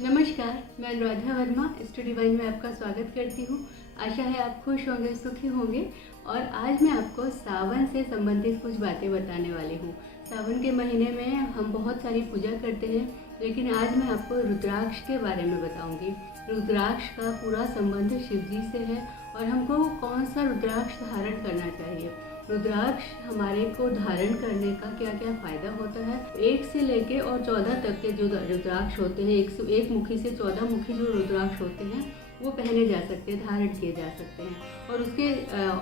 नमस्कार, मैं Anuradha Verma study wine में आपका स्वागत करती हूँ। आशा है आप खुश होंगे, सुखी होंगे। और आज मैं आपको सावन से संबंधित कुछ बातें बताने वाली हूँ। सावन के महीने में हम बहुत सारी पूजा करते हैं, लेकिन आज मैं आपको रुद्राक्ष के बारे में बताऊँगी। रुद्राक्ष का पूरा संबंध शिव जी से है और हमको कौन सा रुद्राक्ष धारण करना चाहिए। रुद्राक्ष हमारे को धारण करने का क्या क्या फ़ायदा होता है। 1 से लेके और 14 तक के जो रुद्राक्ष होते हैं, एक मुखी से 14 मुखी जो रुद्राक्ष होते हैं वो पहने जा सकते हैं, धारण किए जा सकते हैं। और उसके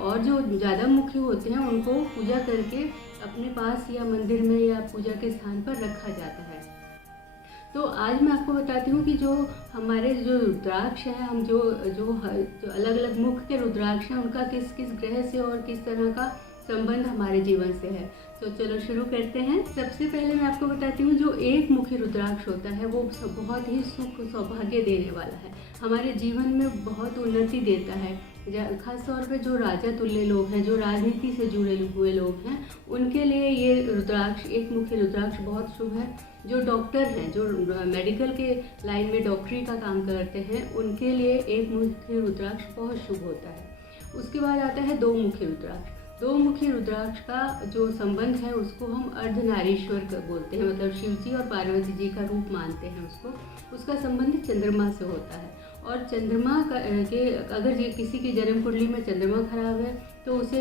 और जो ज़्यादा मुखी होते हैं उनको पूजा करके अपने पास या मंदिर में या पूजा के स्थान पर रखा जाता है। तो आज मैं आपको बताती हूँ कि जो हमारे जो रुद्राक्ष हैं, हम जो अलग अलग मुख के रुद्राक्ष हैं उनका किस किस ग्रह से और किस तरह का संबंध हमारे जीवन से है। तो चलो शुरू करते हैं। सबसे पहले मैं आपको बताती हूँ, जो एक मुखी रुद्राक्ष होता है वो बहुत ही सुख सौभाग्य देने वाला है, हमारे जीवन में बहुत उन्नति देता है। खास तौर पे जो राजा तुल्य लोग हैं, जो राजनीति से जुड़े हुए लोग हैं, उनके लिए ये रुद्राक्ष, एक मुखी रुद्राक्ष बहुत शुभ है। जो डॉक्टर हैं, जो मेडिकल के लाइन में डॉक्टरी का काम करते हैं, उनके लिए एक मुखी रुद्राक्ष बहुत शुभ होता है। उसके बाद आता है 2 मुखी रुद्राक्ष। 2 मुखी रुद्राक्ष का जो संबंध है उसको हम अर्धनारीश्वर बोलते हैं, मतलब शिव जी और पार्वती जी का रूप मानते हैं उसको। उसका संबंध चंद्रमा से होता है। और चंद्रमा के अगर किसी की जन्म कुंडली में चंद्रमा खराब है तो उसे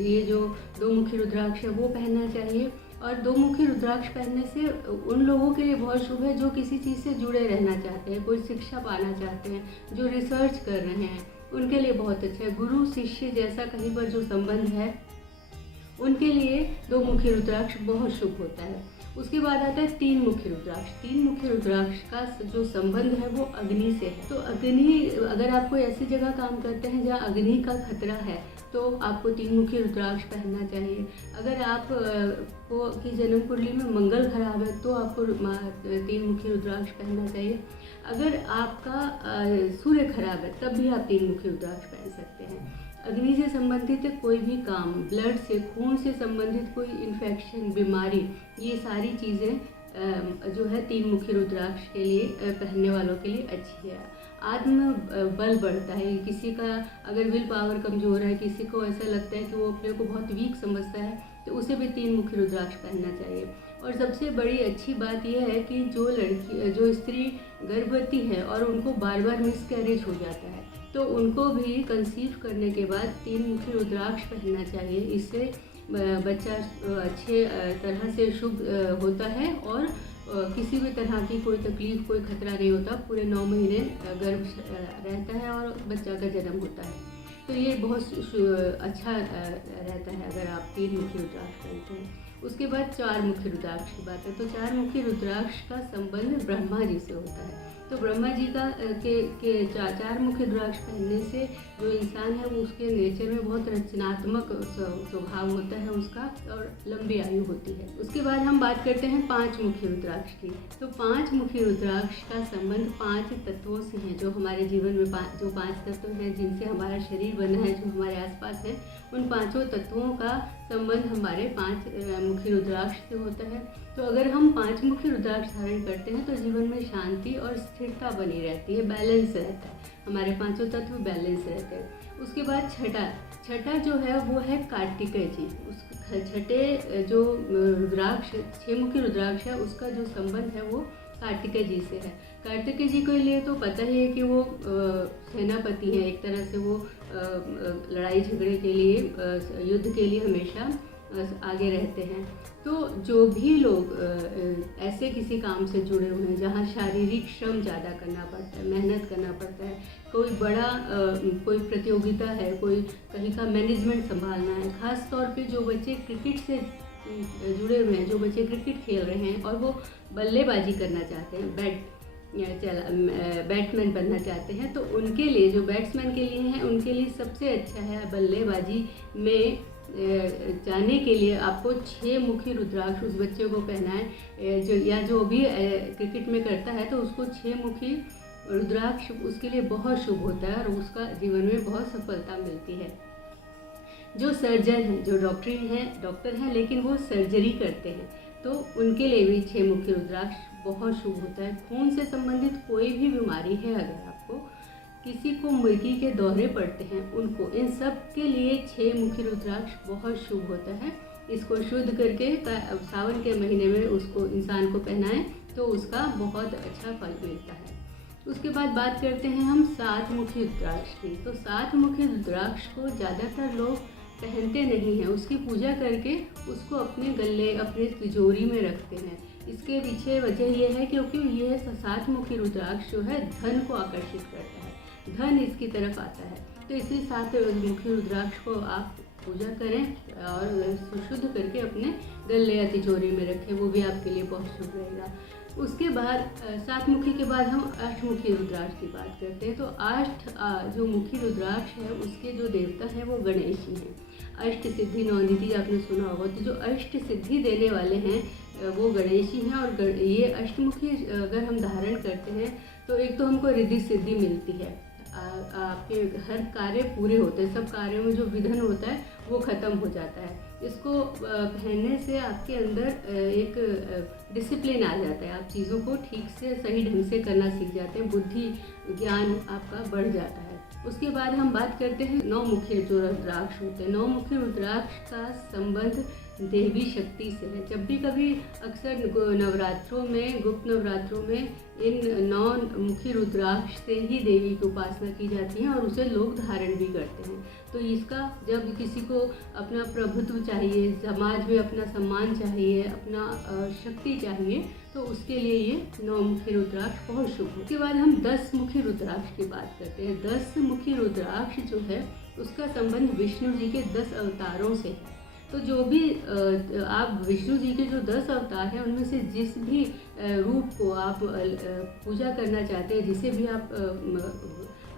ये जो 2 मुखी रुद्राक्ष है वो पहनना चाहिए। और 2 मुखी रुद्राक्ष पहनने से उन लोगों के लिए बहुत शुभ है जो किसी चीज़ से जुड़े रहना चाहते हैं, कोई शिक्षा पाना चाहते हैं, जो रिसर्च कर रहे हैं, उनके लिए बहुत अच्छा है। गुरु शिष्य जैसा कहीं पर जो संबंध है उनके लिए 2 मुखी रुद्राक्ष बहुत शुभ होता है। उसके बाद आता है 3 मुखी रुद्राक्ष। 3 मुखी रुद्राक्ष का जो संबंध है वो अग्नि से है। तो अग्नि, अगर आप कोई ऐसी जगह काम करते हैं जहाँ अग्नि का खतरा है तो आपको 3 मुखी रुद्राक्ष पहनना चाहिए। अगर आप को की जन्म कुंडली में मंगल खराब है तो आपको 3 मुखी रुद्राक्ष पहनना चाहिए। अगर आपका सूर्य खराब है तब भी आप 3 मुखी रुद्राक्ष पहन सकते हैं। अग्नि से संबंधित कोई भी काम, ब्लड से, खून से संबंधित कोई इन्फेक्शन, बीमारी, ये सारी चीज़ें जो है 3 मुखी रुद्राक्ष के लिए पहनने वालों के लिए अच्छी है। आत्म बल बढ़ता है। किसी का अगर विल पावर कमज़ोर है, किसी को ऐसा लगता है कि वो अपने को बहुत वीक समझता है, तो उसे भी 3 मुखी रुद्राक्ष पहनना चाहिए। और सबसे बड़ी अच्छी बात यह है कि जो स्त्री गर्भवती है और उनको बार बार मिसकैरेज हो जाता है तो उनको भी कंसीव करने के बाद 3 मुखी रुद्राक्ष पहनना चाहिए। इससे बच्चा अच्छे तरह से शुभ होता है और किसी भी तरह की कोई तकलीफ, कोई खतरा नहीं होता। पूरे 9 महीने गर्भ रहता है और बच्चा का जन्म होता है। तो ये बहुत अच्छा रहता है अगर आप 3 मुखी रुद्राक्ष पहनते हैं। उसके बाद 4 मुखी रुद्राक्ष की बात है। तो 4 मुखी रुद्राक्ष का संबंध ब्रह्मा जी से होता है। तो ब्रह्मा जी का के 4 मुखी रुद्राक्ष पहनने से जो इंसान है वो उसके नेचर में बहुत रचनात्मक स्वभाव होता है उसका, और लंबी आयु होती है। उसके बाद हम बात करते हैं 5 मुखी रुद्राक्ष की। तो 5 मुखी रुद्राक्ष का संबंध 5 तत्वों से है। जो हमारे जीवन में जो 5 तत्व हैं जिनसे हमारा शरीर बना है, जो हमारे आसपास है, उन 5 तत्वों का संबंध हमारे 5 मुखी रुद्राक्ष से होता है। तो अगर हम 5 मुखी रुद्राक्ष धारण करते हैं तो जीवन में शांति और स्थिरता बनी रहती है, बैलेंस रहता है, हमारे 5 तत्व बैलेंस रहते हैं। उसके बाद छठा जो है वो है कार्तिकेय जी। उस छठे जो रुद्राक्ष, 6 मुखी रुद्राक्ष है, उसका जो संबंध है वो कार्तिकेय जी से है। कार्तिकेय जी के लिए तो पता ही है कि वो सेनापति हैं, एक तरह से वो लड़ाई झगड़े के लिए, युद्ध के लिए हमेशा आगे रहते हैं। तो जो भी लोग ऐसे किसी काम से जुड़े हुए हैं जहाँ शारीरिक श्रम ज़्यादा करना पड़ता है, मेहनत करना पड़ता है, कोई बड़ा कोई प्रतियोगिता है, कोई कहीं का मैनेजमेंट संभालना है, ख़ास तौर पे जो बच्चे क्रिकेट से जुड़े हुए हैं, जो बच्चे क्रिकेट खेल रहे हैं और वो बल्लेबाजी करना चाहते हैं, बैट्समैन बनना चाहते हैं, तो उनके लिए, जो बैट्समैन के लिए हैं, उनके लिए सबसे अच्छा है बल्लेबाजी में जाने के लिए आपको 6 मुखी रुद्राक्ष उस बच्चे को पहनाएं। जो भी क्रिकेट में करता है तो उसको 6 मुखी रुद्राक्ष उसके लिए बहुत शुभ होता है और उसका जीवन में बहुत सफलता मिलती है। जो सर्जन हैं, जो डॉक्टर हैं लेकिन वो सर्जरी करते हैं, तो उनके लिए भी 6 मुखी रुद्राक्ष बहुत शुभ होता है। खून से संबंधित कोई भी बीमारी है, अगर आपको किसी को मिर्गी के दौरे पड़ते हैं, उनको इन सब के लिए 6 मुखी रुद्राक्ष बहुत शुभ होता है। इसको शुद्ध करके सावन के महीने में उसको इंसान को पहनाएं तो उसका बहुत अच्छा फल मिलता है। उसके बाद बात करते हैं हम 7 मुखी रुद्राक्ष की। तो 7 मुखी रुद्राक्ष को ज़्यादातर लोग पहनते नहीं हैं, उसकी पूजा करके उसको अपने गले, अपने तिजोरी में रखते हैं। इसके पीछे वजह यह है क्योंकि यह 7 मुखी रुद्राक्ष जो है धन को आकर्षित करता है, धन इसकी तरफ आता है। तो इसलिए 7 मुखी रुद्राक्ष को आप पूजा करें और शुद्ध करके अपने गले या तिजोरी में रखें, वो भी आपके लिए बहुत शुभ रहेगा। उसके बाद 7 मुखी के बाद हम अष्टमुखी रुद्राक्ष की बात करते हैं। तो जो मुखी रुद्राक्ष है उसके जो देवता हैं वो गणेश जी हैं। अष्ट सिद्धि नवनिधि आपने सुना होगा, तो जो अष्ट सिद्धि देने वाले हैं वो गणेश जी हैं। और ये अष्टमुखी अगर हम धारण करते हैं तो एक तो हमको रिद्धि सिद्धि मिलती है, आपके हर कार्य पूरे होते हैं, सब कार्यों में जो विघ्न होता है वो ख़त्म हो जाता है। इसको पहनने से आपके अंदर एक डिसिप्लिन आ जाता है, आप चीज़ों को ठीक से सही ढंग से करना सीख जाते हैं, बुद्धि ज्ञान आपका बढ़ जाता है। उसके बाद हम बात करते हैं 9 मुखी जो रुद्राक्ष होते हैं। 9 मुखी रुद्राक्ष का संबंध देवी शक्ति से है। जब भी कभी अक्सर नवरात्रों में, गुप्त नवरात्रों में इन 9 मुखी रुद्राक्ष से ही देवी की उपासना की जाती है और उसे लोग धारण भी करते हैं। तो इसका जब किसी को अपना प्रभुत्व चाहिए, समाज में अपना सम्मान चाहिए, अपना शक्ति चाहिए, तो उसके लिए ये 9 मुखी रुद्राक्ष बहुत शुभ है। उसके बाद हम 10 मुखी रुद्राक्ष की बात करते हैं। 10 मुखी रुद्राक्ष जो है उसका संबंध विष्णु जी के 10 अवतारों से है। तो जो भी आप विष्णु जी के जो 10 अवतार हैं उनमें से जिस भी रूप को आप पूजा करना चाहते हैं, जिसे भी आप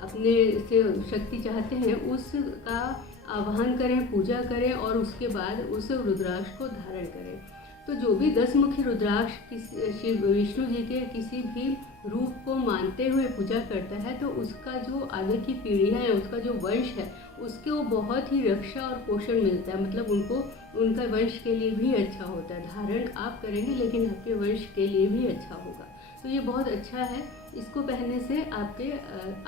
अपने से शक्ति चाहते हैं, उसका आवाहन करें, पूजा करें और उसके बाद उस रुद्राक्ष को धारण करें। तो जो भी 10 मुखी रुद्राक्ष शिव विष्णु जी के किसी भी रूप को मानते हुए पूजा करता है तो उसका जो आगे की पीढ़ी है, उसका जो वंश है, उसको बहुत ही रक्षा और पोषण मिलता है। मतलब उनका वंश के लिए भी अच्छा होता है। धारण आप करेंगे लेकिन आपके वंश के लिए भी अच्छा होगा। तो ये बहुत अच्छा है, इसको पहनने से आपके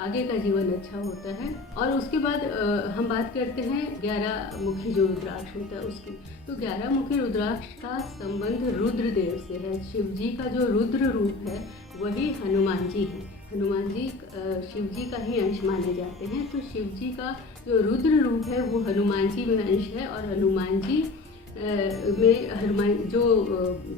आगे का जीवन अच्छा होता है। और उसके बाद हम बात करते हैं 11 मुखी जो रुद्राक्ष होता है उसकी। तो 11 मुखी रुद्राक्ष का संबंध रुद्रदेव से है। शिव जी का जो रुद्र रूप है वही हनुमान जी हैं। हनुमान जी शिव जी का ही अंश माने जाते हैं। तो शिव जी का जो रुद्र रूप है वो हनुमान जी में अंश है। और हनुमान जी में हनुमान जो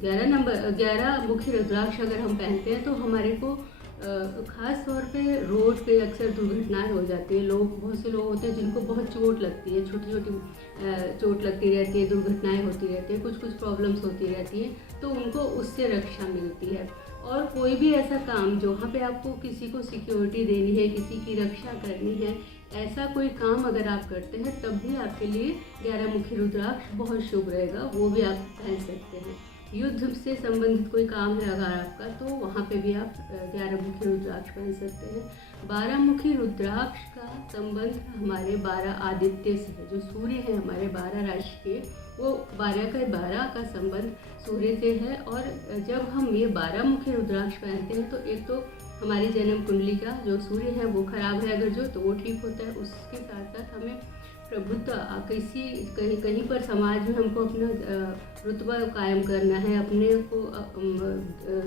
11 मुखी रुद्राक्ष अगर हम पहनते हैं तो हमारे को ख़ास तौर पे रोड पे अक्सर दुर्घटनाएं हो जाती है। बहुत से लोग होते हैं जिनको बहुत चोट लगती है, छोटी छोटी चोट लगती रहती है, दुर्घटनाएं होती रहती है, कुछ प्रॉब्लम्स होती रहती हैं, तो उनको उससे रक्षा मिलती है। और कोई भी ऐसा काम जहाँ पे आपको किसी को सिक्योरिटी देनी है, किसी की रक्षा करनी है, ऐसा कोई काम अगर आप करते हैं तब भी आपके लिए 11 मुखी रुद्राक्ष बहुत शुभ रहेगा, वो भी आप पहन सकते हैं। युद्ध से संबंधित कोई काम है अगर आपका तो वहाँ पे भी आप 11 मुखी रुद्राक्ष पहन सकते हैं। 12 मुखी रुद्राक्ष का संबंध हमारे 12 आदित्य से है। जो सूर्य है हमारे 12 राशि के, वो 12 का संबंध सूर्य से है। और जब हम ये 12 मुखी रुद्राक्ष पहनते हैं तो एक तो हमारी जन्म कुंडली का जो सूर्य है वो खराब है अगर जो, तो वो ठीक होता है। उसके साथ साथ हमें प्रभुत्व कहीं पर समाज में हमको अपना रुतबा कायम करना है, अपने को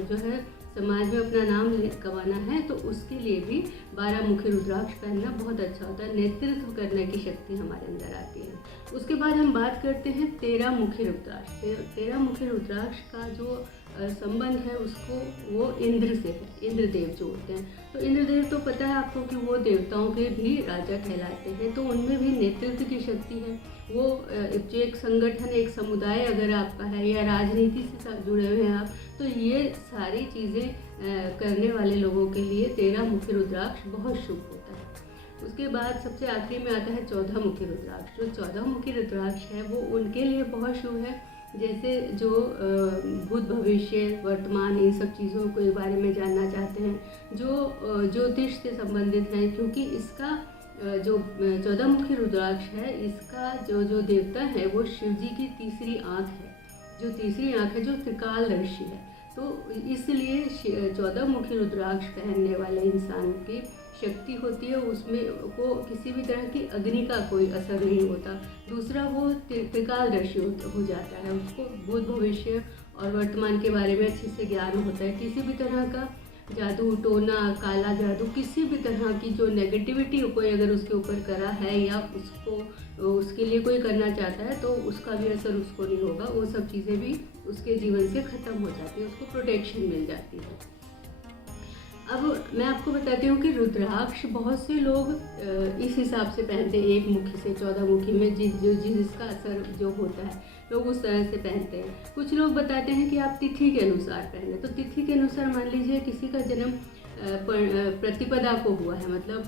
जो है समाज में अपना नाम कमाना है, तो उसके लिए भी 12 मुखी रुद्राक्ष पहनना बहुत अच्छा होता है। नेतृत्व करने की शक्ति हमारे अंदर आती है। उसके बाद हम बात करते हैं 13 मुखी रुद्राक्ष। 13 मुखी रुद्राक्ष का जो संबंध है उसको वो इंद्र से है, इंद्रदेव जो होते हैं। तो इंद्रदेव तो पता है आपको कि वो देवताओं के भी राजा कहलाते हैं, तो उनमें भी नेतृत्व की शक्ति है। वो जो एक संगठन, एक समुदाय अगर आपका है या राजनीति से जुड़े हुए हैं आप, तो ये सारी चीज़ें करने वाले लोगों के लिए 13 मुखी रुद्राक्ष बहुत शुभ होता है। उसके बाद सबसे आखिरी में आता है 14 मुखी रुद्राक्ष। जो 14 मुखी रुद्राक्ष है वो उनके लिए बहुत शुभ है, जैसे जो भूत भविष्य वर्तमान इन सब चीज़ों के बारे में जानना चाहते हैं, जो ज्योतिष से संबंधित हैं, क्योंकि इसका जो 14 मुखी रुद्राक्ष है, इसका जो देवता है वो शिव जी की तीसरी आँख है। जो तीसरी आँख है जो त्रिकालदर्शी है। तो इसलिए 14 मुखी रुद्राक्ष पहनने वाले इंसान की शक्ति होती है, उसमें को किसी भी तरह की अग्नि का कोई असर नहीं होता। दूसरा, वो त्रिकालदर्शी हो जाता है, उसको भूत भविष्य और वर्तमान के बारे में अच्छे से ज्ञान होता है। किसी भी तरह का जादू टोना, काला जादू, किसी भी तरह की जो नेगेटिविटी कोई अगर उसके ऊपर करा है या उसको उसके लिए कोई करना चाहता है तो उसका भी असर उसको नहीं होगा। वो सब चीज़ें भी उसके जीवन से ख़त्म हो जाती है, उसको प्रोटेक्शन मिल जाती है। अब मैं आपको बताती हूँ कि रुद्राक्ष बहुत से लोग इस हिसाब से पहनते हैं, एक मुखी से 14 मुखी में जिसका असर जो होता है लोग उस तरह से पहनते हैं। कुछ लोग बताते हैं कि आप तिथि के अनुसार पहने, तो तिथि के अनुसार मान लीजिए किसी का जन्म प्रतिपदा को हुआ है, मतलब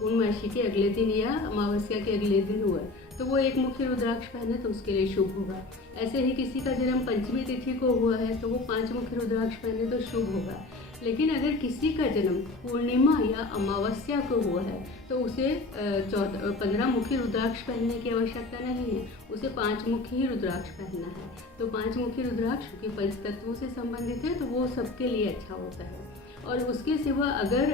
पूर्णमासी के अगले दिन या अमावस्या के अगले दिन हुआ है, तो वो एक मुखी रुद्राक्ष पहने तो उसके लिए शुभ होगा। ऐसे ही किसी का जन्म पंचमी तिथि को हुआ है तो वो 5 मुखी रुद्राक्ष पहने तो शुभ होगा। लेकिन अगर किसी का जन्म पूर्णिमा या अमावस्या को हुआ है तो उसे 15 मुखी रुद्राक्ष पहनने की आवश्यकता नहीं है, उसे 5 मुखी ही रुद्राक्ष पहनना है। तो 5 मुखी रुद्राक्ष क्योंकि पंचतत्वों से संबंधित है तो वो सबके लिए अच्छा होता है। और उसके सिवा अगर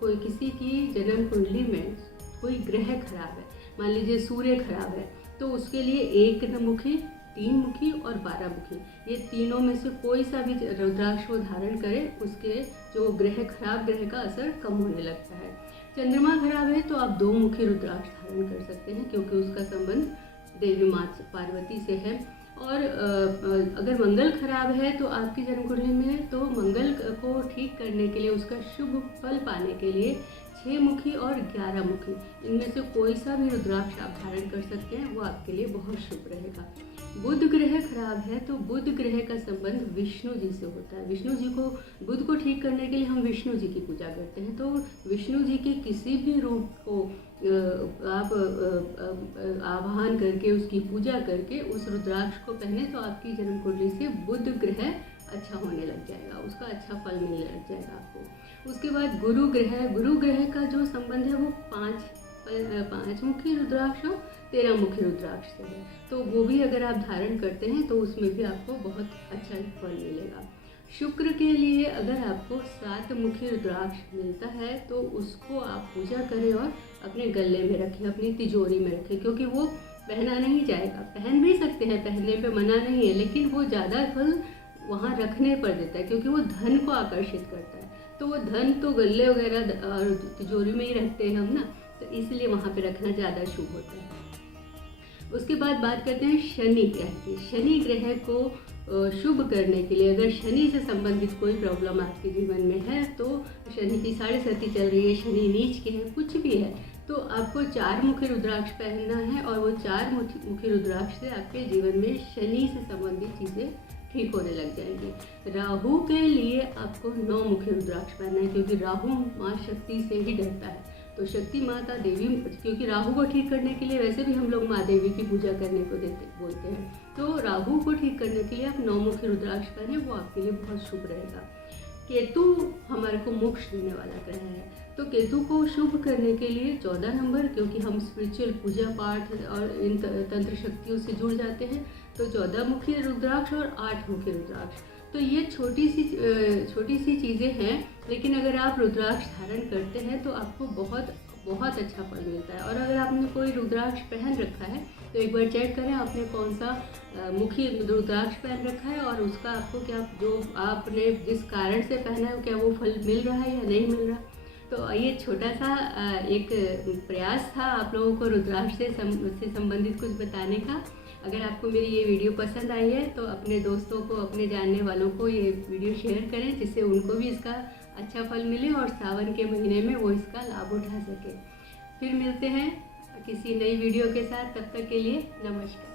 कोई किसी की जन्म कुंडली में कोई ग्रह खराब है, मान लीजिए सूर्य खराब है, तो उसके लिए 1 मुखी, 3 मुखी और 12 मुखी, ये तीनों में से कोई सा भी रुद्राक्ष को धारण करे, उसके जो खराब ग्रह का असर कम होने लगता है। चंद्रमा खराब है तो आप 2 मुखी रुद्राक्ष धारण कर सकते हैं क्योंकि उसका संबंध देवी माँ पार्वती से है। और अगर मंगल खराब है तो आपकी जन्म कुंडली में, तो मंगल को ठीक करने के लिए, उसका शुभ फल पाने के लिए 6 मुखी और 11 मुखी, इनमें से कोई सा भी रुद्राक्ष आप धारण कर सकते हैं, वो आपके लिए बहुत शुभ रहेगा। बुध ग्रह खराब है तो बुध ग्रह का संबंध विष्णु जी से होता है। विष्णु जी को, बुध को ठीक करने के लिए हम विष्णु जी की पूजा करते हैं, तो विष्णु जी के किसी भी रूप को आप आवाहन करके, उसकी पूजा करके उस रुद्राक्ष को पहने तो आपकी जन्म कुंडली से बुध ग्रह अच्छा होने लग जाएगा, उसका अच्छा फल मिलने लग जाएगा आपको। उसके बाद गुरु ग्रह का जो संबंध है वो 5 मुखी रुद्राक्ष और 13 मुखी रुद्राक्ष से है, तो वो भी अगर आप धारण करते हैं तो उसमें भी आपको बहुत अच्छा फल मिलेगा। शुक्र के लिए अगर आपको 7 मुखी रुद्राक्ष मिलता है तो उसको आप पूजा करें और अपने गले में रखें, अपनी तिजोरी में रखें, क्योंकि वो पहना नहीं जाएगा। पहन भी सकते हैं, पहनने पे मना नहीं है, लेकिन वो ज़्यादा फल वहाँ रखने पर देता है क्योंकि वो धन को आकर्षित करता है। तो वो धन तो गले वगैरह और तिजोरी में ही रखते हैं हम ना, तो इसलिए वहाँ पे रखना ज़्यादा शुभ होता है। उसके बाद बात करते हैं शनि ग्रह की। शनि ग्रह को शुभ करने के लिए, अगर शनि से संबंधित कोई प्रॉब्लम आपके जीवन में है, तो शनि की 7.5 चल रही है, शनि नीच के है, कुछ भी है, तो आपको 4 मुखी रुद्राक्ष पहनना है और वो 4 मुखी रुद्राक्ष से आपके जीवन में शनि से संबंधित चीज़ें ठीक होने लग जाएंगी। राहु के लिए आपको 9 मुखी रुद्राक्ष पहनना है क्योंकि राहु माँ शक्ति से ही डरता है, तो शक्ति माता देवी, क्योंकि राहु को ठीक करने के लिए वैसे भी हम लोग माँ देवी की पूजा करने को बोलते हैं, तो राहु को ठीक करने के लिए आप 9 मुखी रुद्राक्ष पहने, वो आपके लिए बहुत शुभ रहेगा। केतु हमारे को मोक्ष देने वाला ग्रह है, तो केतु को शुभ करने के लिए 14 नंबर, क्योंकि हम स्पिरिचुअल पूजा पाठ और इन तंत्र शक्तियों से जुड़ जाते हैं, तो 14 मुखी रुद्राक्ष और 8 मुखी रुद्राक्ष। तो ये छोटी सी चीज़ें हैं, लेकिन अगर आप रुद्राक्ष धारण करते हैं तो आपको बहुत अच्छा फल मिलता है। और अगर आपने कोई रुद्राक्ष पहन रखा है तो एक बार चेक करें आपने कौन सा मुखी रुद्राक्ष पहन रखा है और उसका आपको क्या, जो आपने जिस कारण से पहना है, क्या वो फल मिल रहा है या नहीं मिल रहा। तो ये छोटा सा एक प्रयास था आप लोगों को रुद्राक्ष से संबंधित कुछ बताने का। अगर आपको मेरी ये वीडियो पसंद आई है तो अपने दोस्तों को, अपने जानने वालों को ये वीडियो शेयर करें, जिससे उनको भी इसका अच्छा फल मिले और सावन के महीने में वो इसका लाभ उठा सके। फिर मिलते हैं किसी नई वीडियो के साथ, तब तक के लिए नमस्कार।